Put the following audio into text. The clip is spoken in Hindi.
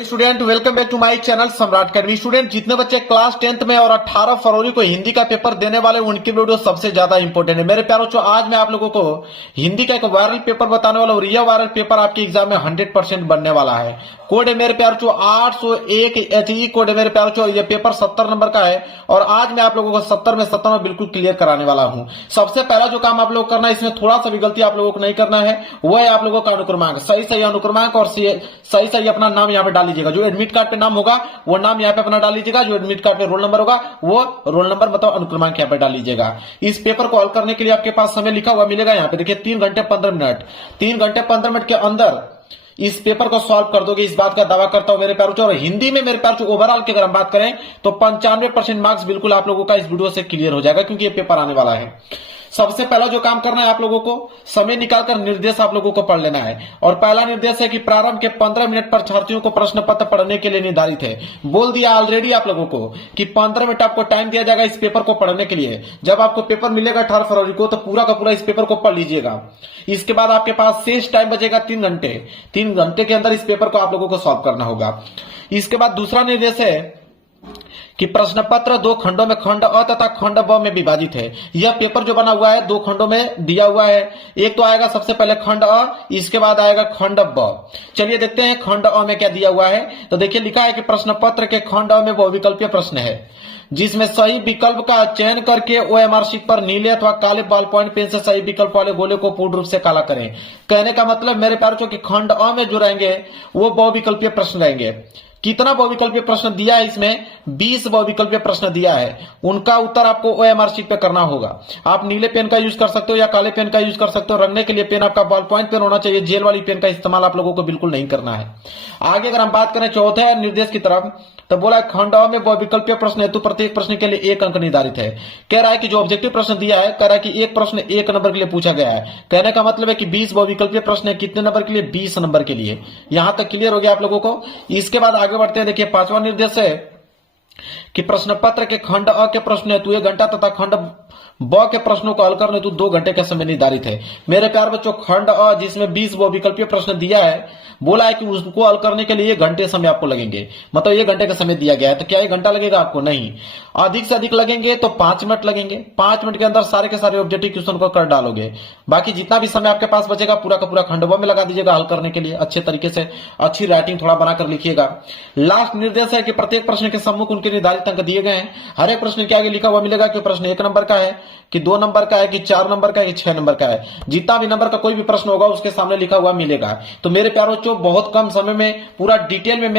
Student welcome back to my channel Samrat academy. Student जितने बच्चे क्लास 10th में और 18 फरवरी को हिंदी का पेपर देने वाले उनकी वीडियो सबसे ज्यादा इंपॉर्टेंट है मेरे प्यारों। आज मैं आप लोगों को हिंदी का एक वायरल पेपर बताने वाला हूं। यह वायरल पेपर आपके एग्जाम में 100% बनने वाला है। कोड है मेरे प्यारों 801 HE कोड है मेरे प्यारों। यह पेपर 70 नंबर का है और आज मैं आप लोगों को 70 में 70 में बिल्कुल क्लियर कराने वाला हूं। सबसे पहला जो काम आप लोग करना है, इसमें थोड़ा सा भी गलती आप लोगों को नहीं करना है, वो है आप लोगों का अनुक्रमांक। सही अनुक्रमांक और सही अपना नाम यहाँ पे डाल लीजिएगा। जो एडमिट कार्ड पे नाम होगा वो नाम यहाँ पे अपना डाल लीजिएगा। जो एडमिट कार्ड पे रोल नंबर होगा वो रोल नंबर मतलब अनुक्रमांक यहाँ पे डाल लीजिएगा। इस पेपर को हल करने के लिए आपके पास समय लिखा हुआ मिलेगा यहाँ पे, देखिए 3 घंटे 15 मिनट। 3 घंटे 15 मिनट के अंदर इस पेपर को सॉल्व कर दोगे, इस बात का दावा करता हूं मेरे प्यारों। और हिंदी में मेरे प्यारों ओवरऑल की अगर हम बात करें तो 95% मार्क्स बिल्कुल आप लोगों का इस वीडियो से क्लियर हो जाएगा, क्योंकि ये पेपर आने वाला है। सबसे पहला जो काम करना है आप लोगों को, समय निकालकर निर्देश आप लोगों को पढ़ लेना है। और पहला निर्देश है कि प्रारंभ के 15 मिनट परीक्षार्थियों को प्रश्न पत्र पढ़ने के लिए निर्धारित है। बोल दिया ऑलरेडी आप लोगों को कि 15 मिनट आपको टाइम दिया जाएगा इस पेपर को पढ़ने के लिए। जब आपको पेपर मिलेगा 18 फरवरी को तो पूरा का पूरा इस पेपर को पढ़ लीजिएगा। इसके बाद आपके पास शेष टाइम बचेगा 3 घंटे। 3 घंटे के अंदर इस पेपर को आप लोगों को सॉल्व करना होगा। इसके बाद दूसरा निर्देश है कि प्रश्न पत्र 2 खंडों में खंड अ तथा खंड ब में विभाजित है। यह पेपर जो बना हुआ है 2 खंडों में दिया हुआ है। एक तो आएगा सबसे पहले खंड अ, इसके बाद आएगा खंड ब। चलिए देखते हैं खंड अ में क्या दिया हुआ है। तो देखिए लिखा है कि प्रश्न पत्र के खंड अ में बहुविकल्पीय प्रश्न है, जिसमें सही विकल्प का चयन करके OMR शीट पर नीले अथवा काले बॉल पॉइंट पेन से सही विकल्प वाले गोले को पूर्ण रूप से काला करें। कहने का मतलब मेरे प्यारों कि खंड अ में जो रहेंगे वो बहुविकल्पीय प्रश्न रहेंगे। कितना बहुविकल्पीय प्रश्न दिया है इसमें? 20 बहुविकल्पीय प्रश्न दिया है। उनका उत्तर आपको OMR शीट पे करना होगा। आप नीले पेन का यूज कर सकते हो या काले पेन का यूज कर सकते हो। रंगने के लिए पेन आपका बॉल पॉइंट पेन होना चाहिए। जेल वाली पेन का इस्तेमाल आप लोगों को बिल्कुल नहीं करना है। आगे अगर हम बात करें चौथे निर्देश की तरफ, तो बोला खंड अ में बहुविकल्पीय प्रश्न हेतु प्रत्येक प्रश्न के लिए 1 अंक निर्धारित है। कह रहा है कि जो ऑब्जेक्टिव प्रश्न दिया है, कह रहा है कि एक प्रश्न 1 नंबर के लिए पूछा गया है। कहने का मतलब है कि 20 बहुविकल्पीय प्रश्न है। कितने नंबर के लिए? 20 नंबर के लिए। यहां तक क्लियर हो गया आप लोगों को। इसके बाद आगे बढ़ते हैं। देखिए 5वां निर्देश है कि प्रश्न पत्र के खंड अ के प्रश्न हेतु 1 घंटा तथा खंड ब के प्रश्नों को हल करने हेतु 2 घंटे का समय निर्धारित है। मेरे प्यार बच्चों, खंड अ जिसमें 20 बहुविकल्पीय प्रश्न दिया है, बोला है कि उसको हल करने के लिए 1 घंटे समय आपको लगेंगे। मतलब 1 घंटे का समय दिया गया है। तो क्या 1 घंटा लगेगा आपको? नहीं, अधिक से अधिक लगेंगे तो 5 मिनट लगेंगे। 5 मिनट के अंदर सारे के सारे ऑब्जेक्टिव क्वेश्चन को कर डालोगे। बाकी जितना भी समय आपके पास बचेगा पूरा का पूरा खंड ब में लगा दीजिएगा हल करने के लिए। अच्छे तरीके से अच्छी राइटिंग थोड़ा बनाकर लिखिएगा। लास्ट निर्देश है कि प्रत्येक प्रश्न के सम्मुख उनके निर्धारित अंक दिए गए हैं। हर एक प्रश्न के आगे लिखा हुआ मिलेगा कि प्रश्न 1 नंबर का है, कि 2 नंबर का है, कि 4 नंबर का है, कि 6 नंबर का है। जितना भी नंबर का कोई भी प्रश्न होगा उसके सामने लिखा हुआ मिलेगा। तो मेरे प्यारों बच्चों, बहुत कम समय में पूरा डिटेल में